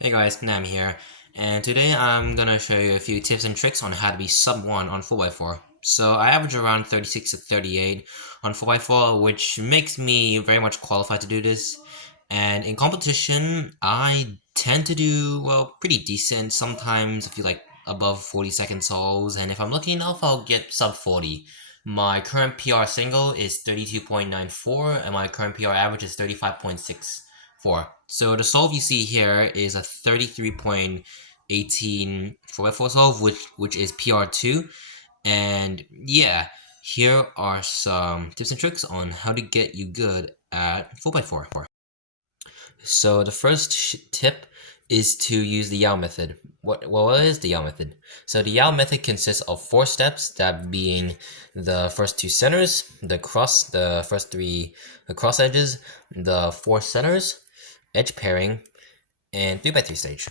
Hey guys, Nam here, and today I'm gonna show you a few tips and tricks on how to be sub 1 on 4x4. So I average around 36 to 38 on 4x4, which makes me very much qualified to do this. And in competition, I tend to do, well, pretty decent. Sometimes I feel like above 40-second solves, and if I'm lucky enough, I'll get sub 40. My current PR single is 32.94, and my current PR average is 35.64. So the solve you see here is a 33.18 4x4 solve, which is PR2. And yeah, here are some tips and tricks on how to get you good at 4x4. So the first tip is to use the Yao method. What is the Yao method? So the Yao method consists of 4 steps, that being the first 2 centers, the cross edges, the 4 centers, edge pairing, and 3x3 stage.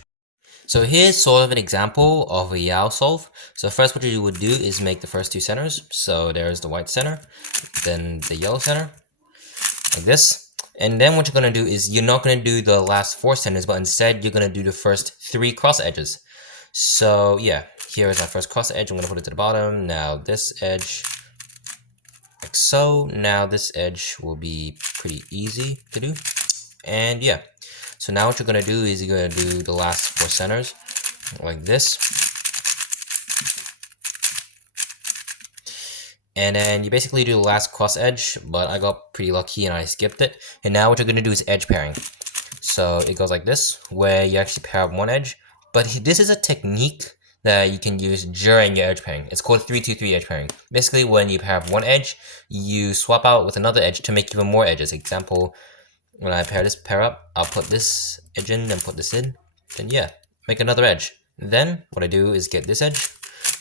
So here's sort of an example of a Yao solve. So first what you would do is make the first 2 centers. So there's the white center, then the yellow center, like this. And then what you're going to do is you're not going to do the last 4 centers, but instead you're going to do the first 3 cross edges. So yeah, here is our first cross edge. I'm going to put it to the bottom. Now this edge, like so. Now this edge will be pretty easy to do. And yeah, so now what you're going to do is you're going to do the last 4 centers like this. And then you basically do the last cross edge, but I got pretty lucky and I skipped it. And now what you're going to do is edge pairing. So it goes like this, where you actually pair up one edge. But this is a technique that you can use during your edge pairing. It's called 3-2-3 edge pairing. Basically, when you pair up one edge, you swap out with another edge to make even more edges. Example, when I pair up, I'll put this edge in and put this in. Then yeah, make another edge. Then what I do is get this edge,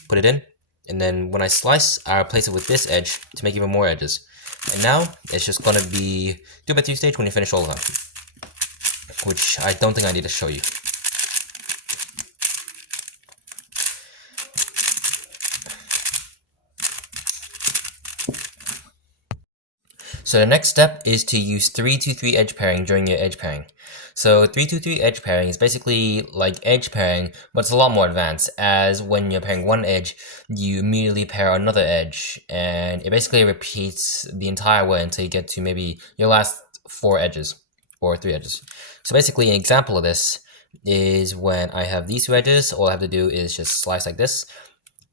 put it in, and then when I slice, I replace it with this edge to make even more edges. And now it's just gonna be 2x3 stage when you finish all of them, which I don't think I need to show you. So the next step is to use 3-2-3 edge pairing during your edge pairing. So 3-2-3 edge pairing is basically like edge pairing, but it's a lot more advanced, as when you're pairing one edge, you immediately pair another edge, and it basically repeats the entire way until you get to maybe your last 4 edges, or 3 edges. So basically an example of this is when I have these 2 edges, all I have to do is just slice like this,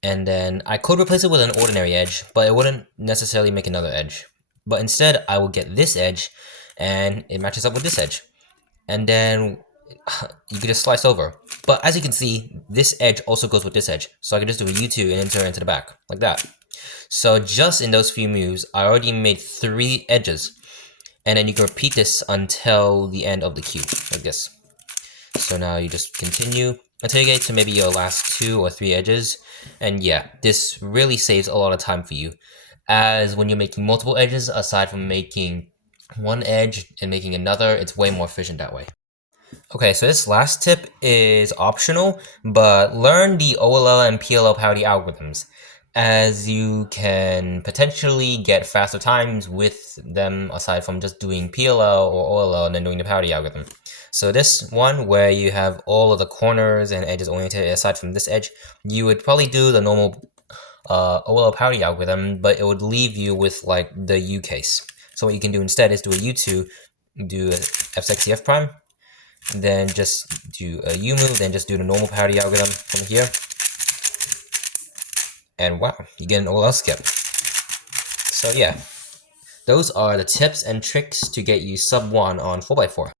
and then I could replace it with an ordinary edge, but it wouldn't necessarily make another edge. But instead, I will get this edge, and it matches up with this edge. And then you can just slice over. But as you can see, this edge also goes with this edge. So I can just do a U2 and insert into the back, like that. So just in those few moves, I already made 3 edges. And then you can repeat this until the end of the cube, like this. So now you just continue until you get to maybe your last 2 or 3 edges. And yeah, this really saves a lot of time for you, as when you're making multiple edges, aside from making one edge and making another, it's way more efficient that way. Okay, so this last tip is optional, but learn the OLL and PLL parity algorithms, as you can potentially get faster times with them aside from just doing PLL or OLL and then doing the parity algorithm. So this one, where you have all of the corners and edges oriented aside from this edge, you would probably do the normal OLL parity algorithm, but it would leave you with like the U case. So what you can do instead is do a U2, do a F6CF prime, then just do a U move, then just do the normal parity algorithm from here. And wow, you get an OLL skip. So yeah, those are the tips and tricks to get you sub 1 on 4x4.